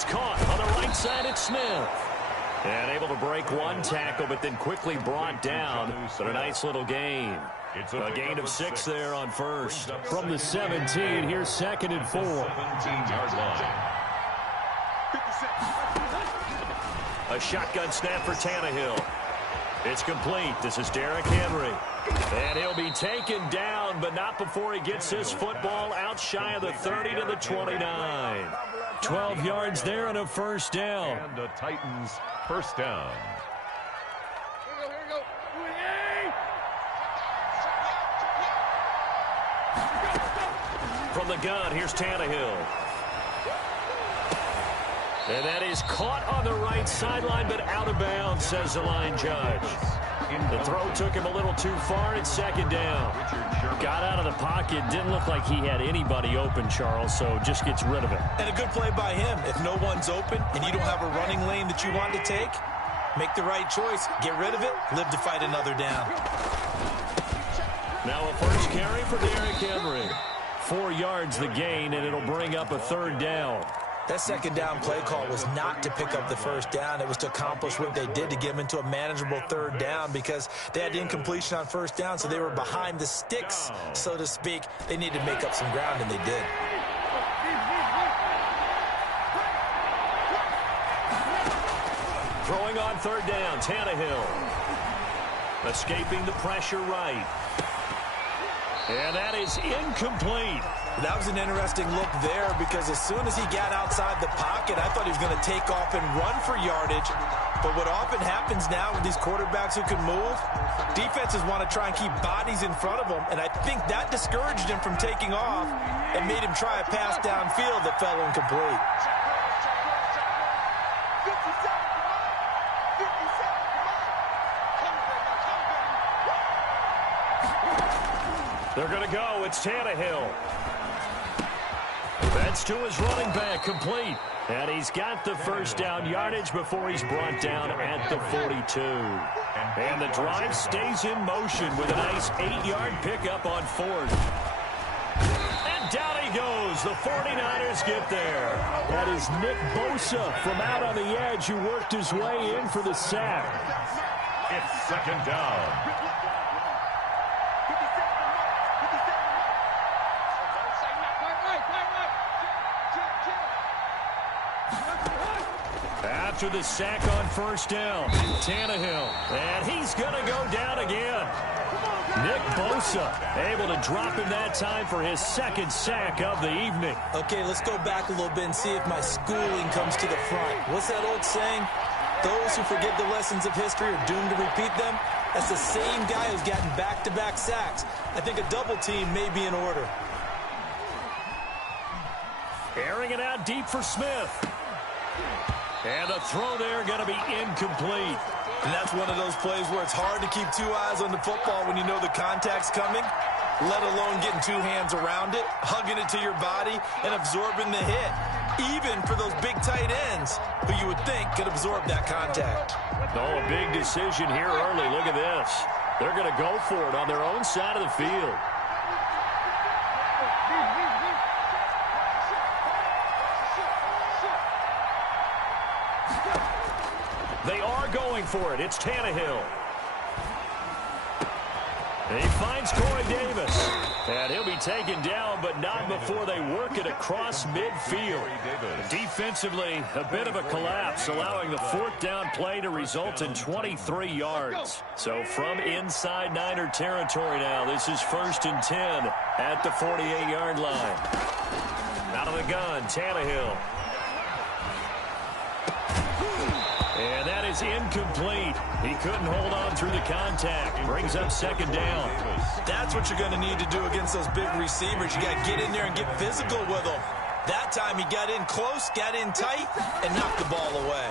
It's caught on the right side. It's Smith. And able to break one tackle, but then quickly brought down. But a nice little gain. A gain of 6 there on first. From the 17, here's 2nd and 4. 17-yard line. A shotgun snap for Tannehill. It's complete. This is Derrick Henry. And he'll be taken down, but not before he gets this football out shy of the 30 to the 29. 12 yards there and a first down. And the Titans first down. From the gun, here's Tannehill. And that is caught on the right sideline, but out of bounds, says the line judge. The throw took him a little too far. It's 2nd down. Got out of the pocket. Didn't look like he had anybody open, Charles, so just gets rid of it. And a good play by him. If no one's open and you don't have a running lane that you want to take, make the right choice. Get rid of it. Live to fight another down. Now a first carry for Derrick Henry. 4 yards the gain, and it'll bring up a 3rd down. That 2nd down play call was not to pick up the first down. It was to accomplish what they did to get them into a manageable 3rd down because they had incompletion on first down, so they were behind the sticks, so to speak. They needed to make up some ground, and they did. Throwing on 3rd down, Tannehill. Escaping the pressure right. And that is incomplete. That was an interesting look there because as soon as he got outside the pocket, I thought he was going to take off and run for yardage. But what often happens now with these quarterbacks who can move, defenses want to try and keep bodies in front of them, and I think that discouraged him from taking off and made him try a pass downfield that fell incomplete. They're going to go. It's Tannehill. That's to his running back, complete. And he's got the first down yardage before he's brought down at the 42. And the drive stays in motion with a nice 8-yard pickup on 4th. And down he goes. The 49ers get there. That is Nick Bosa from out on the edge who worked his way in for the sack. It's 2nd down. After the sack on first down, Tannehill, and he's going to go down again. Nick Bosa able to drop him that time for his 2nd sack of the evening. Okay, let's go back a little bit and see if my schooling comes to the front. What's that old saying? Those who forget the lessons of history are doomed to repeat them. That's the same guy who's gotten back-to-back sacks. I think a double team may be in order. Airing it out deep for Smith. And the throw there going to be incomplete. And that's one of those plays where it's hard to keep 2 eyes on the football when you know the contact's coming, let alone getting 2 hands around it, hugging it to your body, and absorbing the hit. Even for those big tight ends who you would think could absorb that contact. Oh, a big decision here early. Look at this. They're going to go for it on their own side of the field. They are going for it. It's Tannehill. He finds Corey Davis. And he'll be taken down, but not before they work it across midfield. Defensively, a bit of a collapse, allowing the 4th down play to result in 23 yards. So from inside Niner territory now, this is 1st and 10 at the 48-yard line. Out of the gun, Tannehill. And that is incomplete. He couldn't hold on through the contact. Brings up 2nd down. That's what you're going to need to do against those big receivers. You got to get in there and get physical with them. That time he got in close, got in tight, and knocked the ball away.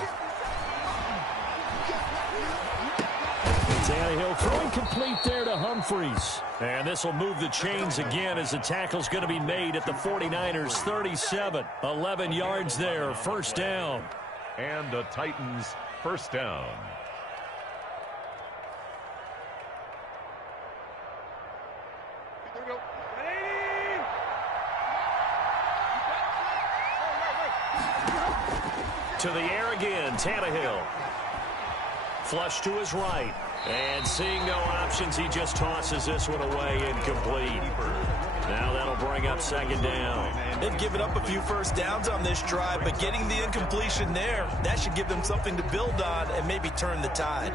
Tannehill throwing complete there to Humphries. And this will move the chains again as the tackle's going to be made at the 49ers 37. 11 yards there, 1st down. And the Titans first down. to the air again. Tannehill. Flush to his right. And seeing no options, he just tosses this one away, incomplete. Now that'll bring up second down. They've given up a few first downs on this drive, but getting the incompletion there, that should give them something to build on and maybe turn the tide.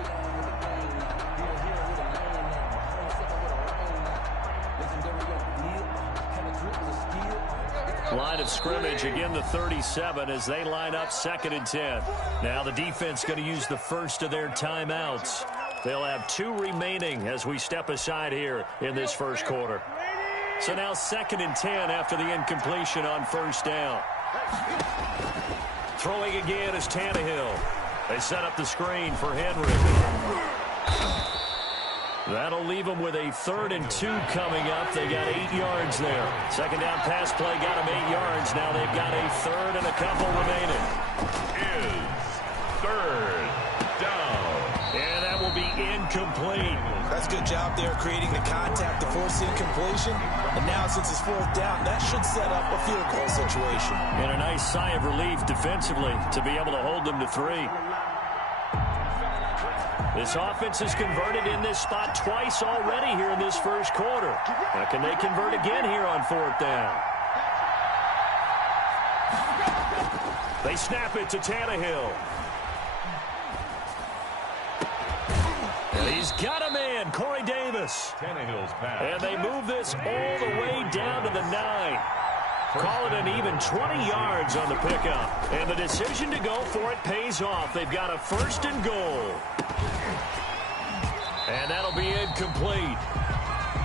Line of scrimmage, again the 37 as they line up 2nd and 10. Now the defense going to use the first of their timeouts. They'll have 2 remaining as we step aside here in this first quarter. So now 2nd and 10 after the incompletion on first down. Throwing again is Tannehill. They set up the screen for Henry. That'll leave them with a 3rd and 2 coming up. They got 8 yards there. Second down pass play got them 8 yards. Now they've got a 3rd and a couple remaining. Is 3rd down. And that will be incomplete. That's a good job there creating the contact to force the incompletion. And now since it's 4th down, that should set up a field goal situation. And a nice sigh of relief defensively to be able to hold them to 3. This offense has converted in this spot twice already here in this first quarter. Now can they convert again here on 4th down? They snap it to Tannehill. And he's got a man, Corey Davis. Tannehill's pass. And they move this all the way down to the 9. Call it an even 20 yards on the pickup. And the decision to go for it pays off. They've got a 1st and goal. And that'll be incomplete.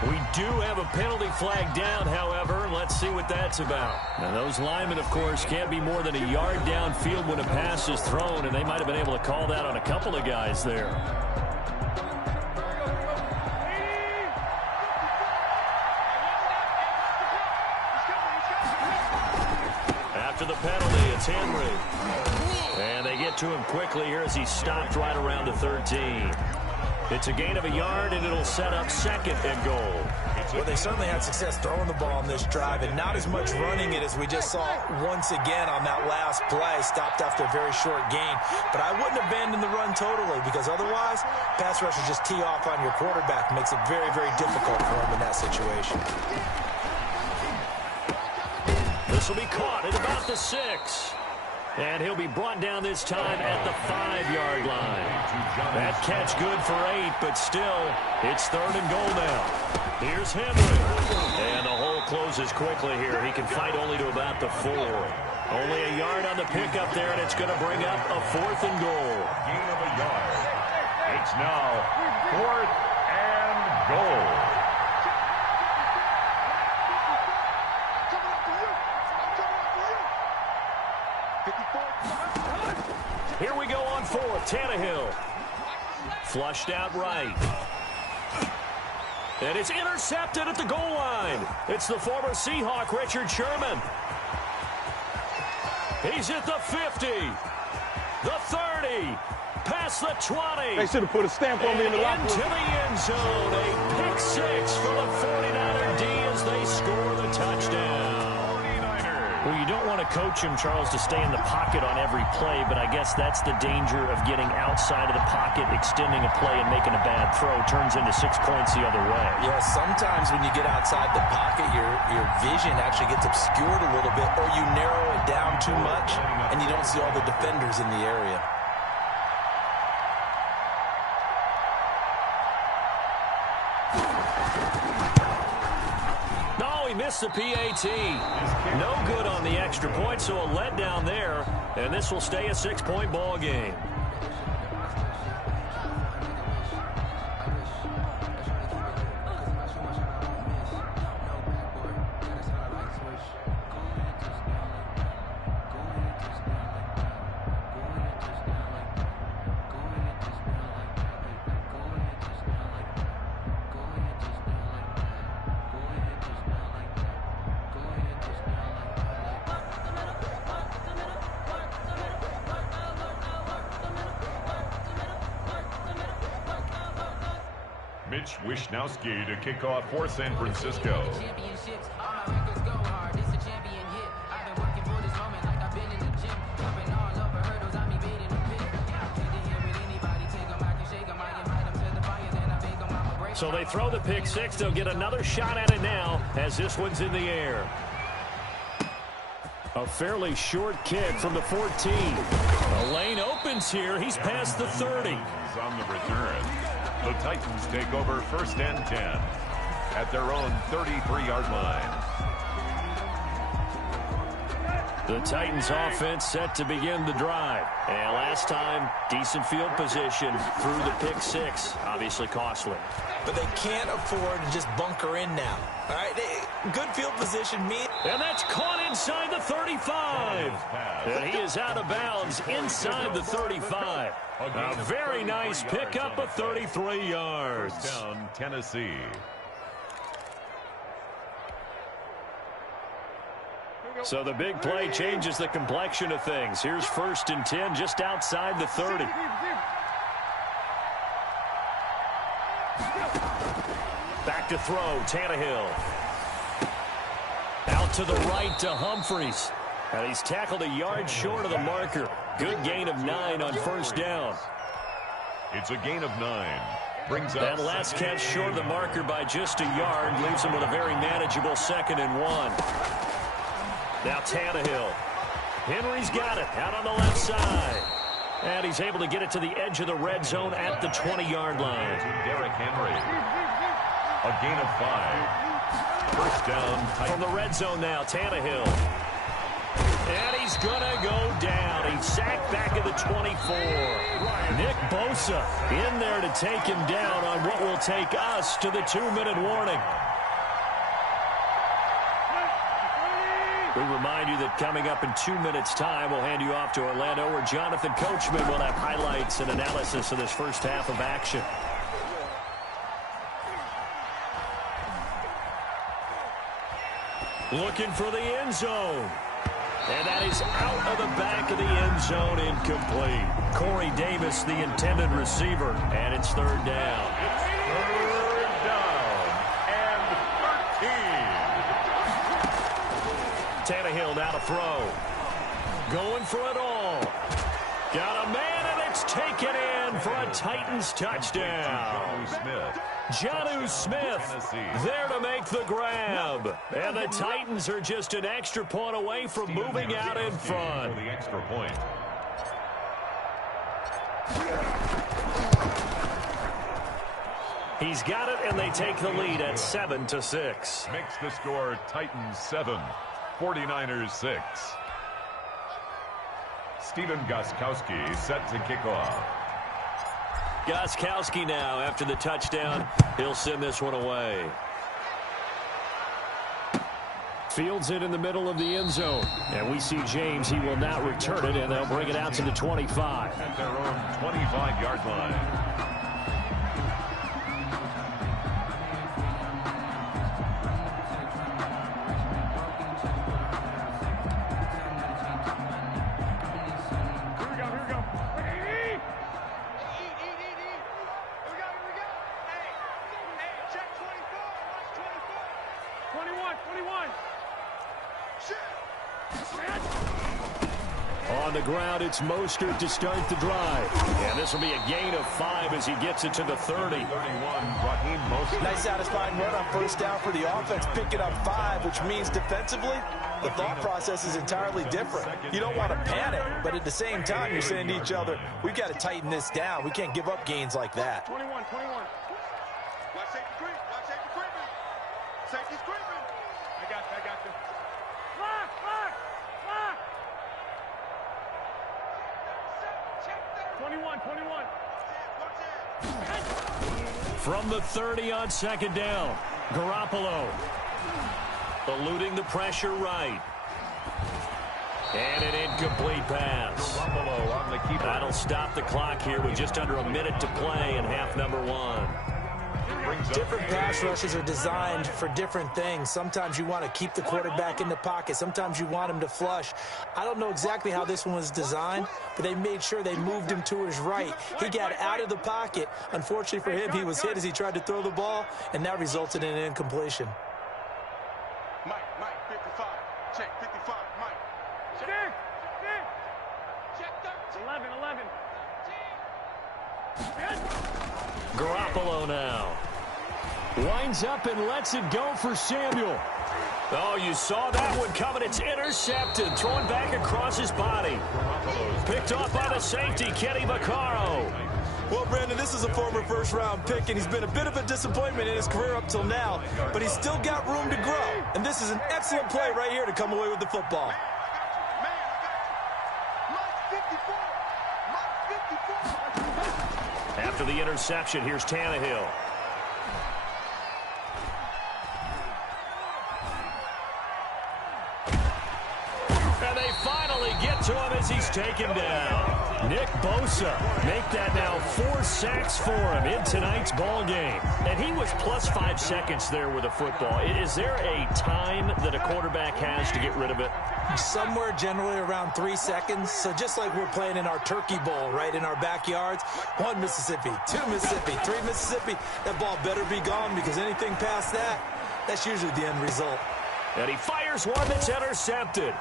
We do have a penalty flag down, however. Let's see what that's about. Now, those linemen, of course, can't be more than a yard downfield when a pass is thrown, and they might have been able to call that on a couple of guys there. After the penalty, it's Henry. And they get to him quickly here as he stopped right around the 13. It's a gain of a yard, and it'll set up 2nd and goal. Well, they certainly had success throwing the ball on this drive, and not as much running it as we just saw once again on that last play. Stopped after a very short gain. But I wouldn't abandon the run totally, because otherwise, pass rushers just tee off on your quarterback. Makes it very, very difficult for him in that situation. This will be caught at about the 6. And he'll be brought down this time at the 5-yard line. That catch good for 8, but still, it's 3rd and goal now. Here's Henry. And the hole closes quickly here. He can fight only to about the 4. Only a yard on the pickup there, and it's going to bring up a 4th and goal. Gain of a yard. It's now 4th and goal. Here we go on 4th. Tannehill. Flushed out right. And it's intercepted at the goal line. It's the former Seahawk, Richard Sherman. He's at the 50. The 30. Past the 20. They should have put a stamp on me in the locker room. Into the end zone. A pick 6 for the 49er D as they score the touchdown. Well, you don't want to coach him, Charles, to stay in the pocket on every play, but I guess that's the danger of getting outside of the pocket, extending a play, and making a bad throw. Turns into 6 points the other way. Yeah, sometimes when you get outside the pocket, your vision actually gets obscured a little bit, or you narrow it down too much, and you don't see all the defenders in the area. He missed the PAT. No good on the extra point, so a letdown there, and this will stay a 6-point ball game. Mitch Wishnowsky to kick off for San Francisco. So they throw the pick six. They'll get another shot at it now as this one's in the air. A fairly short kick from the 14. The lane opens here. He's past the 30. On the return, the Titans take over 1st and 10 at their own 33-yard line. The Titans offense set to begin the drive. And last time, decent field position through the pick six. Obviously costly. But they can't afford to just bunker in now. All right, good field position. And that's caught inside the 35. And he is out of bounds inside the 35. A very nice pickup of 33 yards. First down, Tennessee. So the big play changes the complexion of things. Here's 1st and 10 just outside the 30. Back to throw, Tannehill. Out to the right to Humphries. And he's tackled a yard short of the marker. Good gain of 9 on 1st down. It's a gain of 9. Brings up that last catch short of the marker by just a yard. Leaves him with a very manageable 2nd and 1. Now Tannehill. Henry's got it out on the left side. And he's able to get it to the edge of the red zone at the 20-yard line. Derrick Henry. A gain of 5. First down. From the red zone now, Tannehill. And he's going to go down. He's sacked back at the 24. Nick Bosa in there to take him down on what will take us to the 2-minute warning. We remind you that coming up in 2 minutes' time, we'll hand you off to Orlando, where Jonathan Coachman will have highlights and analysis of this first half of action. Looking for the end zone. And that is out of the back of the end zone, incomplete. Corey Davis, the intended receiver, and it's 3rd down. Third down and 13. Tannehill now to throw. Going for it all. Got a man, and it's taken in for a Titans touchdown. Jonnu Smith there to make the grab. And the Titans are just an extra point away from moving out in front. The extra point. He's got it, and they take the lead at 7-6. Makes the score Titans 7, 49ers 6. Stephen Gostkowski set to kick off. Gostkowski now, after the touchdown, he'll send this one away. Fields it in the middle of the end zone. And we see James. He will not return it, and they'll bring it out to the 25. At their own 25-yard line. On the ground, it's Mostert to start the drive. And this will be a gain of 5 as he gets it to the 30. 31, Raheem Mostert. Nice satisfying run on 1st down for the offense, picking up 5, which means defensively, the thought process is entirely different. You don't want to panic, but at the same time, you're saying to each other, we've got to tighten this down. We can't give up gains like that. 21. Watch safety creep. Watch safety creeping. Safety's creeping. I got you. Lock. 21. From the 30 on 2nd down, Garoppolo eluding the pressure right. And an incomplete pass. Garoppolo on the keeper. That'll stop the clock here with just under a minute to play in half number 1. Different pass rushes are designed for different things. Sometimes you want to keep the quarterback in the pocket. Sometimes you want him to flush. I don't know exactly how this one was designed, but they made sure they moved him to his right. He got out of the pocket. Unfortunately for him, he was hit as he tried to throw the ball, and that resulted in an incompletion. Mike, 55. Check, 55, Mike. Check 13. 11. Garoppolo now. Winds up and lets it go for Samuel. Oh, you saw that one coming. It's intercepted. Thrown back across his body. Picked off by the safety, Kenny Vaccaro. Well, Brandon, this is a former first-round pick, and he's been a bit of a disappointment in his career up till now, but he's still got room to grow. And this is an excellent play right here to come away with the football. After the interception, here's Tannehill. And they finally get to him as he's taken down. Nick Bosa make that now 4 sacks for him in tonight's ball game. And he was plus 5 seconds there with a football. Is there a time that a quarterback has to get rid of it? Somewhere generally around 3 seconds. So just like we're playing in our turkey bowl, right, in our backyards, 1 Mississippi, 2 Mississippi, 3 Mississippi, that ball better be gone because anything past that, that's usually the end result. And he fires one that's intercepted.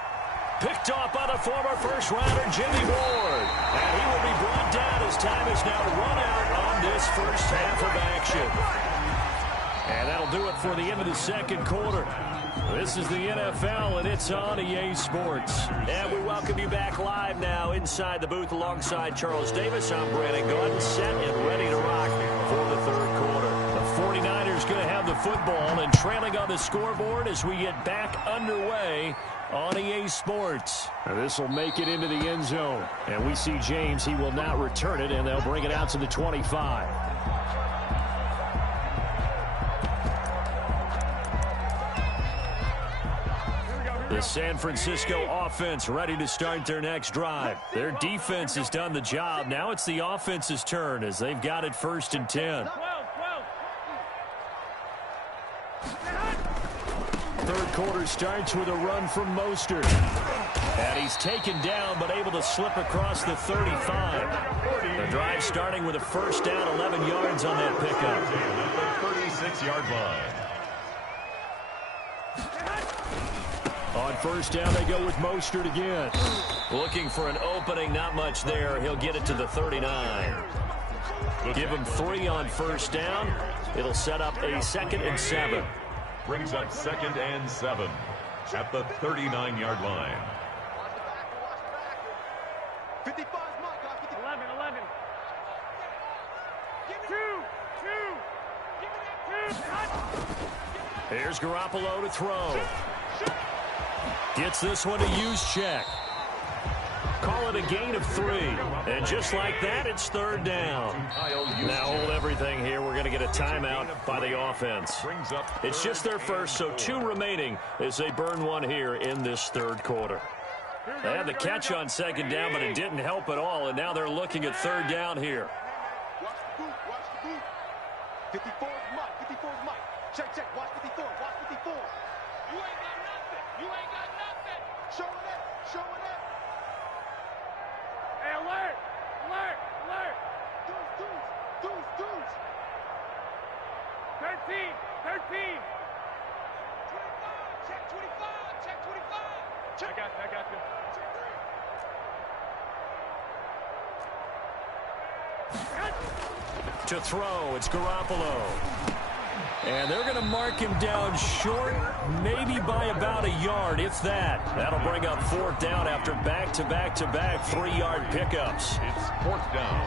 Picked off by the former first-rounder, Jimmy Ward. And he will be brought down as time is now run out on this first half of action. And that'll do it for the end of the second quarter. This is the NFL, and it's on EA Sports. And we welcome you back live now inside the booth alongside Charles Davis. I'm Brandon Gaudin, set and ready to rock for the third quarter. The 49ers going to have the football and trailing on the scoreboard as we get back underway on EA Sports. This will make it into the end zone. And we see James. He will not return it, and they'll bring it out to the 25. The San Francisco offense ready to start their next drive. Their defense has done the job. Now it's the offense's turn as they've got it 1st and 10. Third quarter starts with a run from Mostert. And he's taken down but able to slip across the 35. The drive starting with a first down, 11 yards on that pickup. The 36-yard line. On first down, they go with Mostert again. Looking for an opening, not much there. He'll get it to the 39. Give him 3 on first down. It'll set up a 2nd and 7. Brings up 2nd and 7 at the 39-yard line. 55 mark, 11. 2. Here's Garoppolo to throw. Gets this one to Juszczyk. Call it a gain of 3. And just like that, it's 3rd down. Now hold everything here. We're going to get a timeout by the offense. It's just their first, so 2 remaining as they burn 1 here in this 3rd quarter. They had the catch on 2nd down, but it didn't help at all, and now they're looking at 3rd down here. Watch the boot. 54 is Mike. 54 is Mike. Check. Watch 54. You ain't got nothing. Show it up. Hey, alert. Deuce. 13. 25. Check 25. I got you. To throw, it's Garoppolo. And they're going to mark him down short, maybe by about a yard, if that. That'll bring up 4th down after back-to-back 3-yard pickups. It's 4th down.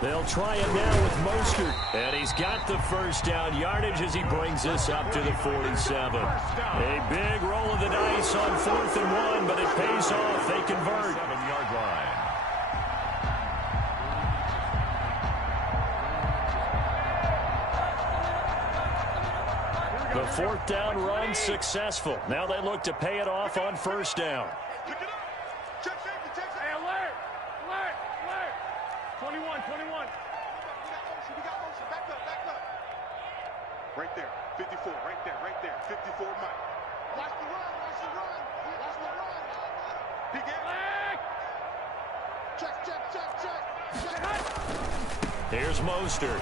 They'll try it now with Mostert. And he's got the first down yardage as he brings this up to the 47. A big roll of the dice on 4th and 1, but it pays off. They convert. 7-yard line. The 4th down run successful. Now they look to pay it off on first down. Pick it up. Check. Hey, alert. 21. We got motion. Back up. Right there. 54. Right there. 54 Mike. Watch the run. Watch the run. Watch the run. Big check. Here's Mostert.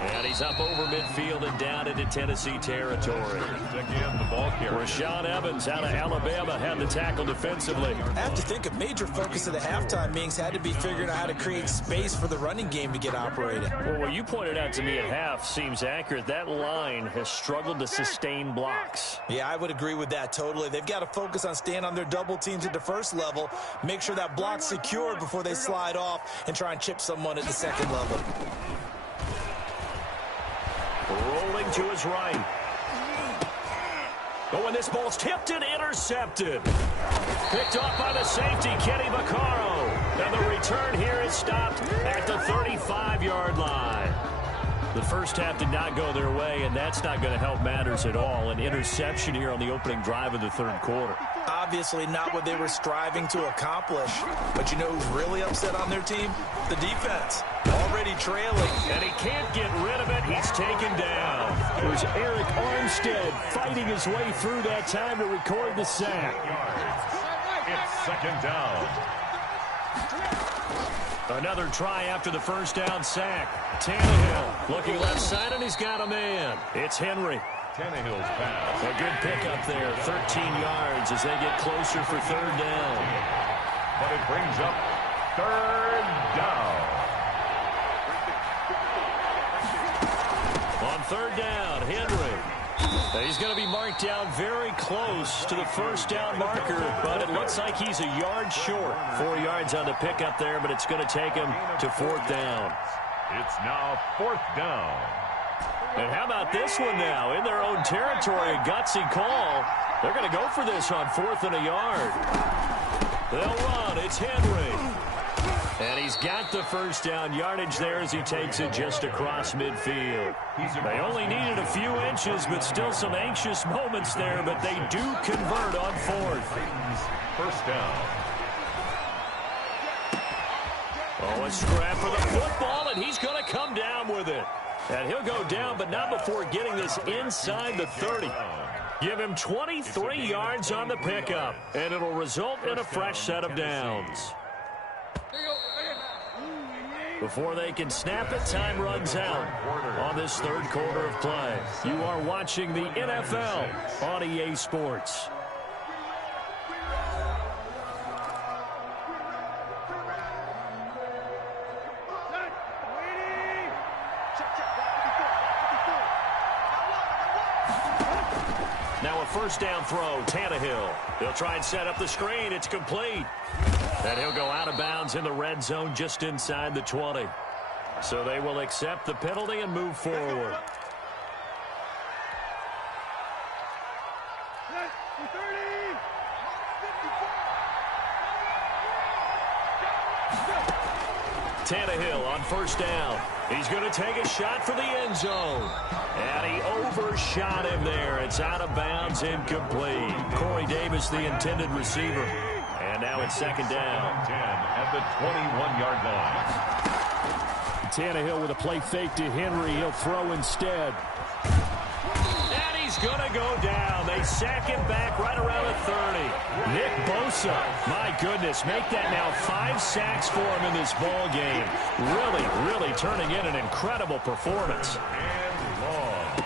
And he's up over midfield and down into Tennessee territory. Again, the ball carrier. Rashaan Evans out of Alabama had the tackle defensively. I have to think a major focus of the halftime meetings had to be figuring out how to create space for the running game to get operating. Well, what you pointed out to me at half seems accurate. That line has struggled to sustain blocks. Yeah, I would agree with that totally. They've got to focus on staying on their double teams at the first level, make sure that block's secured before they slide off and try and chip someone at the second level. Rolling to his right. Oh, and this ball's tipped and intercepted. Picked off by the safety, Kenny Vaccaro. And the return here is stopped at the 35-yard line. The first half did not go their way, and that's not going to help matters at all. An interception here on the opening drive of the third quarter. Obviously not what they were striving to accomplish. But you know who's really upset on their team? The defense. Already trailing. And he can't get rid of it. He's taken down. There's Eric Armstead fighting his way through that time to record the sack. It's second down. Another try after the first down sack. Tannehill looking left side, and he's got a man. It's Henry. Tannehill's pass. A good pickup there, 13 yards as they get closer for third down. But it brings up third down. On third down, Henry. He's going to be marked down very close to the first down marker, but it looks like he's a yard short. 4 yards on the pickup there, but it's going to take him to fourth down. It's now fourth down. And how about this one now? In their own territory, a gutsy call. They're going to go for this on 4th and a yard. They'll run. It's Henry. And he's got the first down yardage there as he takes it just across midfield. They only needed a few inches, but still some anxious moments there, but they do convert on 4th. First down. Oh, a scrap for the football, and he's going to come down with it. And he'll go down, but not before getting this inside the 30. Give him 23 yards on the pickup, and it'll result in a fresh set of downs. Before they can snap it, time runs out on this third quarter of play. You are watching the NFL on EA Sports. Now a first down throw, Tannehill. They'll try and set up the screen. It's complete. And he'll go out of bounds in the red zone just inside the 20. So they will accept the penalty and move forward. Tannehill on first down. He's going to take a shot for the end zone. And he overshot him there. It's out of bounds, incomplete. Corey Davis, the intended receiver. And now it's second down. 10 at the 21-yard line. Tannehill with a play fake to Henry. He'll throw instead. And he's going to go down. They sack him back right around the 30. Nick Bosa, my goodness, make that now 5 sacks for him in this ball game. Really turning in an incredible performance. And long.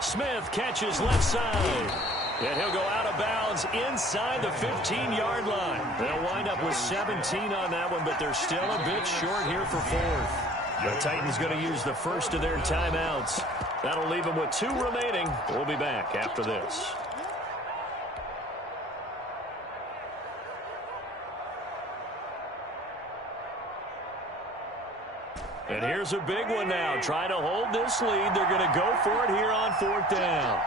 Smith catches left side. And he'll go out of bounds inside the 15-yard line. They'll wind up with 17 on that one, but they're still a bit short here for fourth. The Titans going to use the first of their timeouts. That'll leave them with 2 remaining. We'll be back after this. And here's a big one now. Trying to hold this lead. They're going to go for it here on fourth down.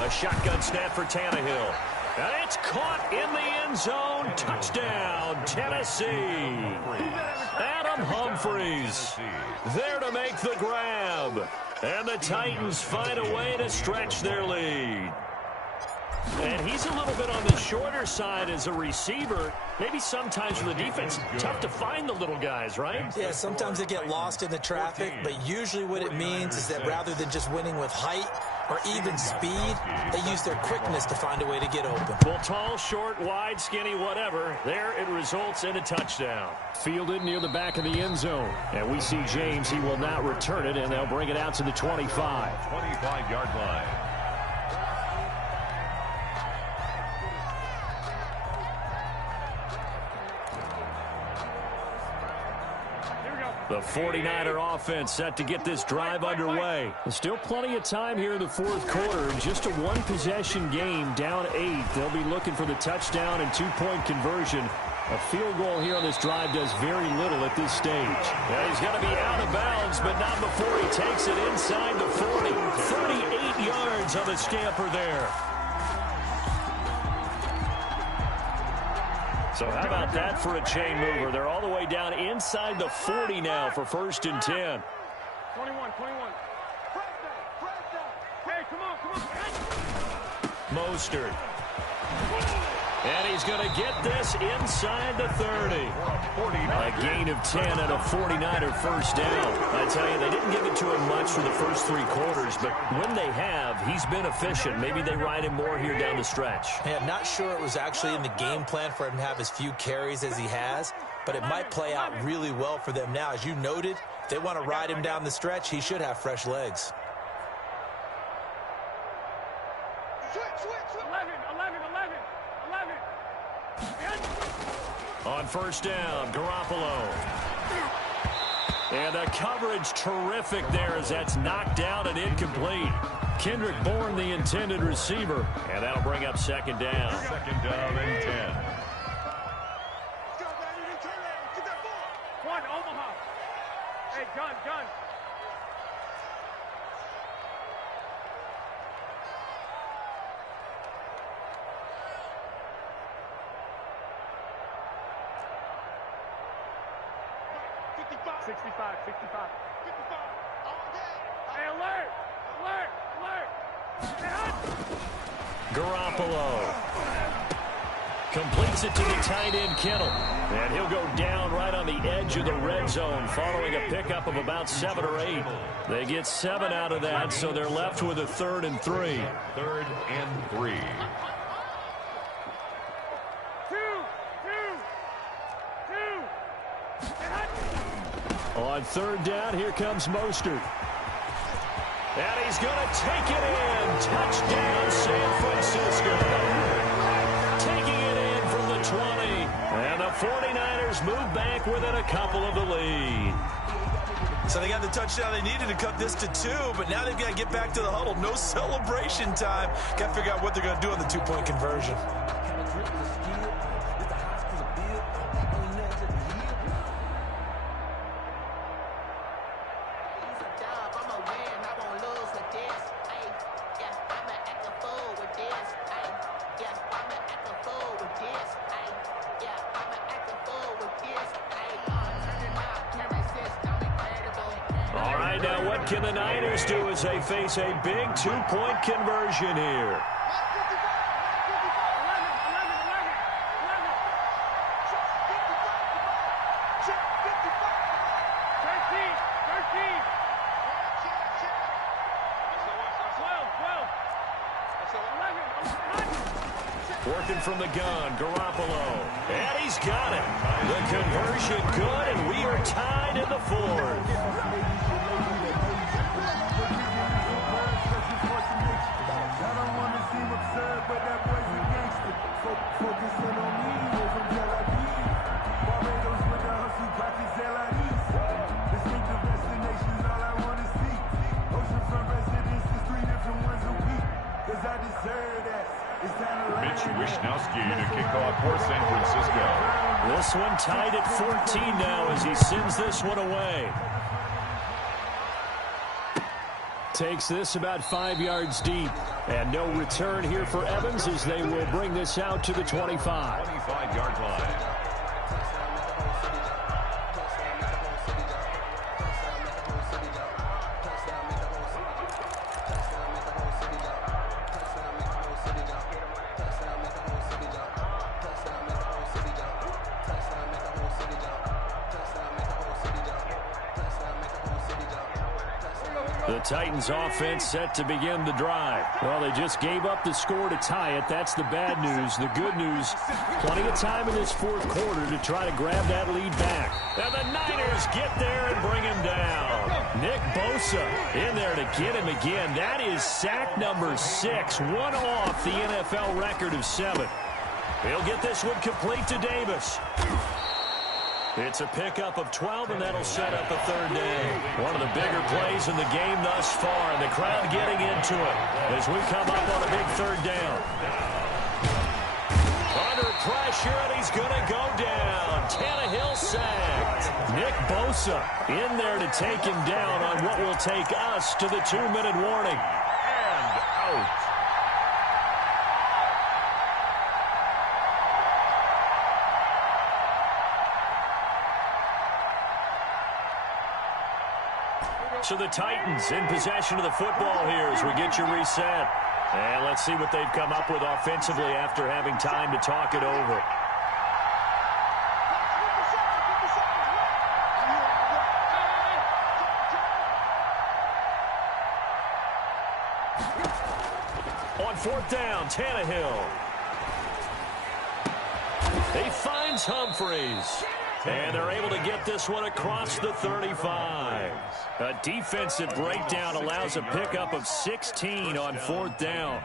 A shotgun snap for Tannehill. And it's caught in the end zone. Touchdown, Tennessee. Adam Humphries there to make the grab. And the Titans find a way to stretch their lead. And he's a little bit on the shorter side as a receiver. Maybe sometimes for the defense, tough to find the little guys, right? Yeah, sometimes they get lost in the traffic, but usually what it means is that rather than just winning with height or even speed, they use their quickness to find a way to get open. Well, tall, short, wide, skinny, whatever. There it results in a touchdown. Fielded near the back of the end zone. And we see James. He will not return it, and they'll bring it out to the 25. 25-yard line. The 49er offense set to get this drive underway. Still plenty of time here in the fourth quarter. Just a one-possession game, down 8. They'll be looking for the touchdown and two-point conversion. A field goal here on this drive does very little at this stage. Yeah, he's going to be out of bounds, but not before he takes it inside the 40. 38 yards on the scamper there. So how about that for a chain mover? They're all the way down inside the 40 now for 1st and 10. 21. Hey, come on. Mostert. And he's going to get this inside the 30. A gain of 10 and a 49er first down. I tell you, they didn't give it to him much for the first 3 quarters, but when they have, he's been efficient. Maybe they ride him more here down the stretch. Yeah, not sure it was actually in the game plan for him to have as few carries as he has, but it might play out really well for them now. As you noted, if they want to ride him down the stretch, he should have fresh legs. On first down, Garoppolo. And the coverage terrific there as that's knocked down and incomplete. Kendrick Bourne, the intended receiver. And that'll bring up 2nd down. 2nd down and 10. One, Omaha. Hey, gun. 65. Hey, alert! Garoppolo completes it to the tight end, Kittle. And he'll go down right on the edge of the red zone following a pickup of about 7 or 8. They get 7 out of that, so they're left with a 3rd and 3. 3rd and 3. On 3rd down, here comes Mostert. And he's going to take it in. Touchdown, San Francisco. Taking it in from the 20. And the 49ers move back within a couple of the lead. So they got the touchdown they needed to cut this to 2, but now they've got to get back to the huddle. No celebration time. Got to figure out what they're going to do on the 2-point conversion. What can the Niners do as they face a big 2-point conversion here? Working from the gun, Garoppolo. And he's got it. The conversion good, and we are tied in the 4th. Wishnowski to kick off for San Francisco. This one tied at 14 now as he sends this one away. Takes this about 5 yards deep. And no return here for Evans as they will bring this out to the 25. 25-yard line. The Titans offense set to begin the drive. Well, they just gave up the score to tie it. That's the bad news. The good news, plenty of time in this fourth quarter to try to grab that lead back. And the Niners get there and bring him down. Nick Bosa in there to get him again. That is sack number 6, one off the NFL record of 7. He'll get this one complete to Davis. It's a pickup of 12, and that'll set up a third down. One of the bigger plays in the game thus far, and the crowd getting into it as we come up on a big third down. Under pressure, and he's going to go down. Tannehill sacked. Nick Bosa in there to take him down on what will take us to the 2-minute warning. And out. So the Titans in possession of the football here as we get you reset. And let's see what they've come up with offensively after having time to talk it over. On fourth down, Tannehill. He finds Humphries. And they're able to get this one across the 35. A defensive breakdown allows a pickup of 16 on fourth down.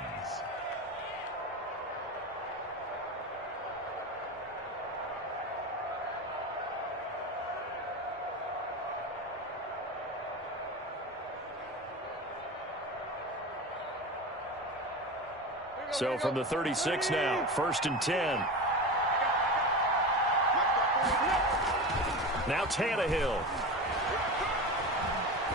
So from the 36 now, 1st and 10. Now Tannehill.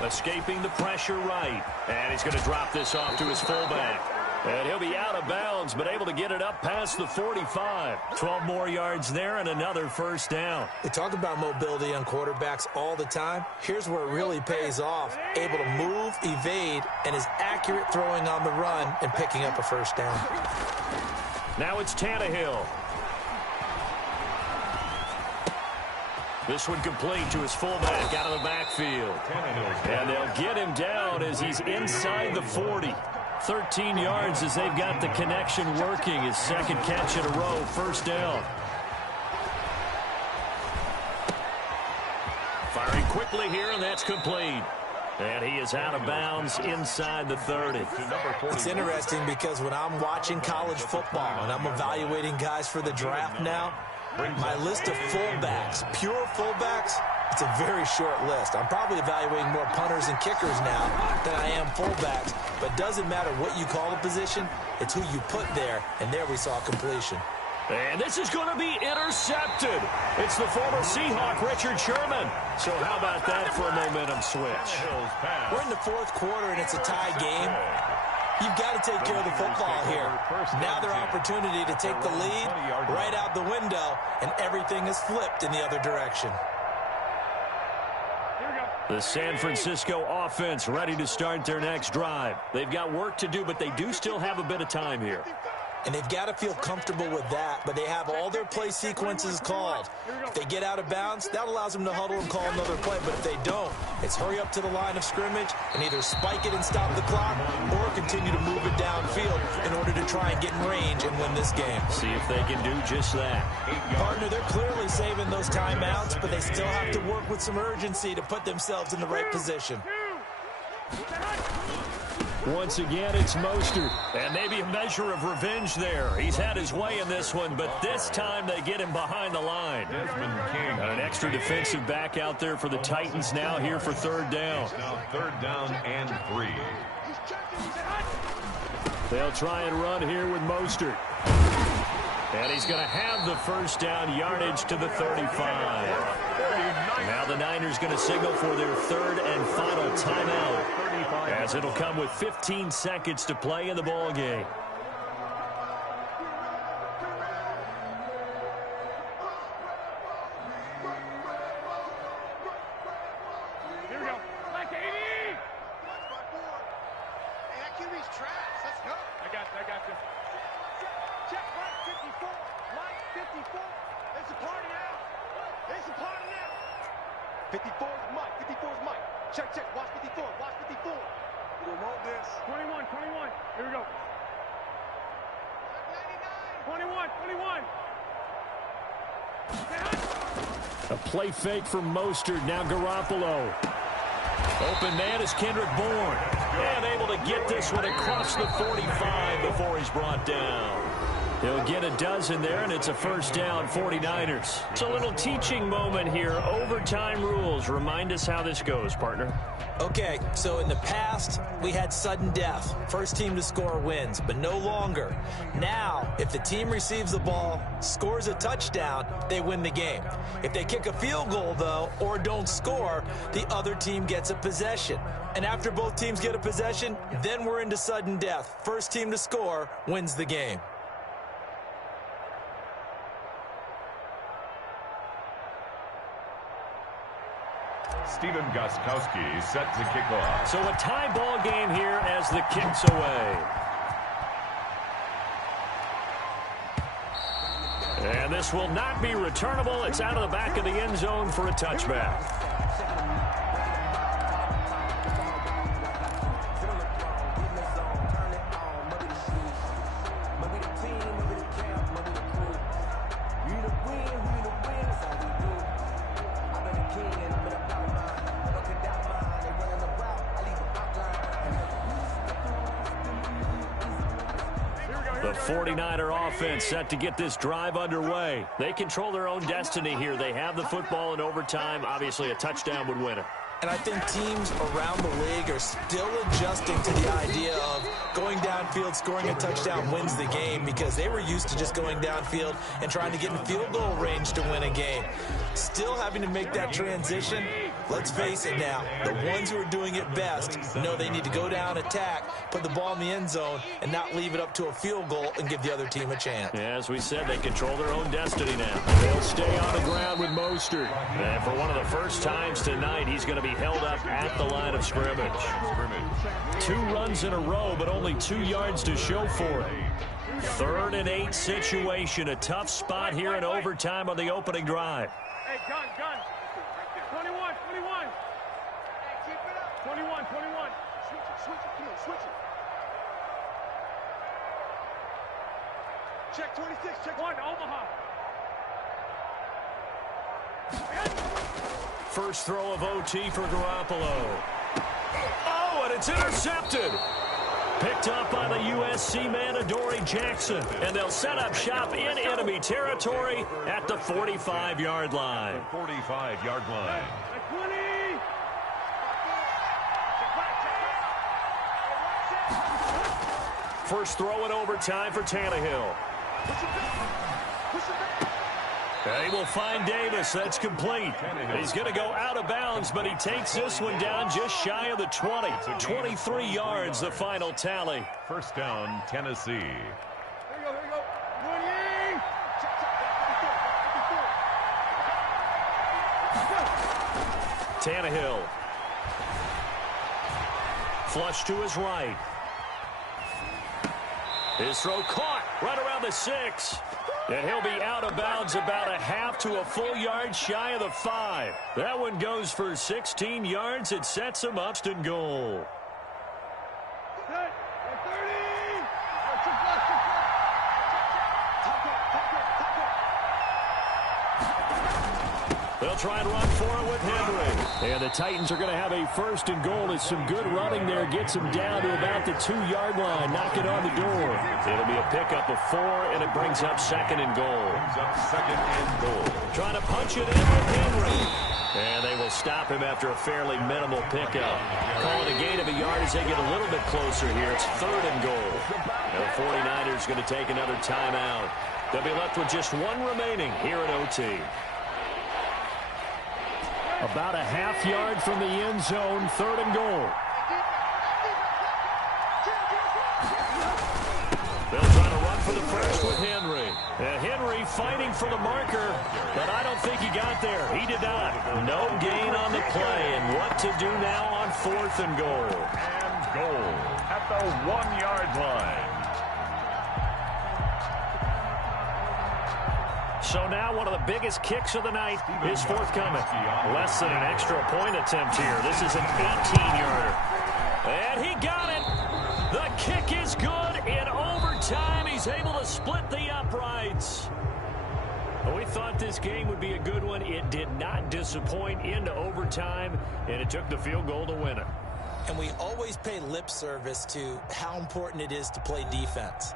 Escaping the pressure right. And he's going to drop this off to his fullback. And he'll be out of bounds, but able to get it up past the 45. 12 more yards there and another first down. They talk about mobility on quarterbacks all the time. Here's where it really pays off. Able to move, evade, and is accurate throwing on the run and picking up a first down. Now it's Tannehill. This one complete to his fullback out of the backfield. And they'll get him down as he's inside the 40. 13 yards as they've got the connection working. His second catch in a row, first down. Firing quickly here, and that's complete. And he is out of bounds inside the 30. It's interesting because when I'm watching college football and I'm evaluating guys for the draft now, my list of fullbacks, pure fullbacks, it's a very short list. I'm probably evaluating more punters and kickers now than I am fullbacks, but it doesn't matter what you call the position, it's who you put there, and there we saw completion. And this is going to be intercepted. It's the former Seahawk, Richard Sherman. So how about that for a momentum switch? We're in the fourth quarter, and it's a tie game. You've got to take care of the football here. Now their opportunity to take the lead right out the window, and everything is flipped in the other direction. The San Francisco offense ready to start their next drive. They've got work to do, but they do still have a bit of time here. And they've got to feel comfortable with that, but they have all their play sequences called. If they get out of bounds, that allows them to huddle and call another play, but if they don't, it's hurry up to the line of scrimmage and either spike it and stop the clock or continue to move it downfield in order to try and get in range and win this game. See if they can do just that. Partner, they're clearly saving those timeouts, but they still have to work with some urgency to put themselves in the right position. Once again, it's Mostert. And maybe a measure of revenge there. He's had his way in this one, but this time they get him behind the line. An extra defensive back out there for the Titans now here for third down. Now third down and 3. They'll try and run here with Mostert. And he's going to have the first down, yardage to the 35. Now the Niners going to signal for their third and final timeout, as it'll come with 15 seconds to play in the ball game. Here we go. Like 80. Hey, that QB's trash. Let's go. I got you. Check right 54. Right 54. It's a party now. It's a party now. 54's Mike. 54's Mike. Check, check. Watch 54. Watch 54. We don't want this. 21, 21. Here we go. 21, 21. A play fake from Mostert. Now Garoppolo. Open man is Kendrick Bourne. And able to get this one across the 45 before he's brought down. He'll get a dozen there, and it's a first down, 49ers. It's a little teaching moment here. Overtime rules. Remind us how this goes, partner. Okay, so in the past, we had sudden death. First team to score wins, but no longer. Now, if the team receives the ball, scores a touchdown, they win the game. If they kick a field goal, though, or don't score, the other team gets a possession. And after both teams get a possession, then we're into sudden death. First team to score wins the game. Steven Gostkowski set to kick off. So a tie ball game here as the kick's away. And this will not be returnable. It's out of the back of the end zone for a touchback. The 49er offense set to get this drive underway. They control their own destiny here. They have the football in overtime. Obviously, a touchdown would win it. And I think teams around the league are still adjusting to the idea of going downfield, scoring a touchdown wins the game, because they were used to just going downfield and trying to get in field goal range to win a game. Still having to make that transition. Let's face it now, the ones who are doing it best know they need to go down, attack, put the ball in the end zone, and not leave it up to a field goal and give the other team a chance. Yeah, as we said, they control their own destiny now. They'll stay on the ground with Mostert. And for one of the first times tonight, he's going to be held up at the line of scrimmage. 2 runs in a row, but only 2 yards to show for it. 3rd and 8 situation. A tough spot here in overtime on the opening drive. Hey, gun. 21, 21. 21, 21. Switch it. Come on, switch it. Check 26. Check 1, Omaha. First throw of OT for Garoppolo. Oh, and it's intercepted. Picked up by the USC man, Adoree Jackson. And they'll set up shop in enemy territory at the 45-yard line. 45-yard line. 20. First throw in overtime for Tannehill. He will find Davis. That's complete. He's going to go out of bounds, but he takes this one down just shy of the 20. 23 yards, the final tally. First down, Tennessee. Here we go. 20. Tannehill. Flush to his right. His throw caught right around the 6. And he'll be out of bounds about a half to a full yard shy of the 5. That one goes for 16 yards. It sets him up in goal. Set. 30. They'll try and run for it with Henry. And the Titans are going to have a first and goal as some good running there gets him down to about the 2-yard line. Knock it on the door. It'll be a pickup of 4, and it brings up 2nd and goal. Brings up 2nd and goal. Trying to punch it in with Henry. And they will stop him after a fairly minimal pickup. Calling a gain of a yard as they get a little bit closer here. It's 3rd and goal. And the 49ers going to take another timeout. They'll be left with just 1 remaining here at OT. About a half yard from the end zone, 3rd and goal. They'll try to run for the first with Henry. Henry fighting for the marker, but I don't think he got there. He did not. No gain on the play, and what to do now on 4th and goal. And goal at the 1-yard line. So now one of the biggest kicks of the night is forthcoming. Less than an extra point attempt here. This is an 18-yarder. And he got it. The kick is good in overtime. He's able to split the uprights. We thought this game would be a good one. It did not disappoint into overtime, and it took the field goal to win it. And we always pay lip service to how important it is to play defense.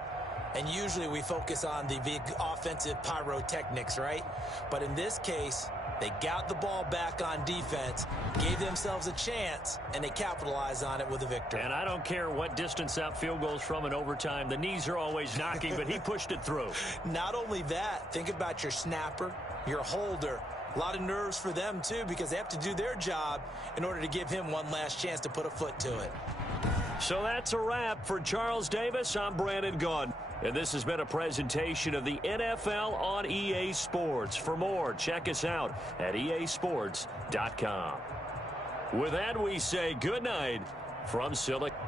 And usually we focus on the big offensive pyrotechnics, right? But in this case, they got the ball back on defense, gave themselves a chance, and they capitalized on it with a victory. And I don't care what distance that field goes from in overtime. The knees are always knocking, but he pushed it through. Not only that, think about your snapper, your holder. A lot of nerves for them, too, because they have to do their job in order to give him one last chance to put a foot to it. So that's a wrap for Charles Davis. I'm Brandon Gaudin. And this has been a presentation of the NFL on EA Sports. For more, check us out at easports.com. With that, we say good night from Silicon.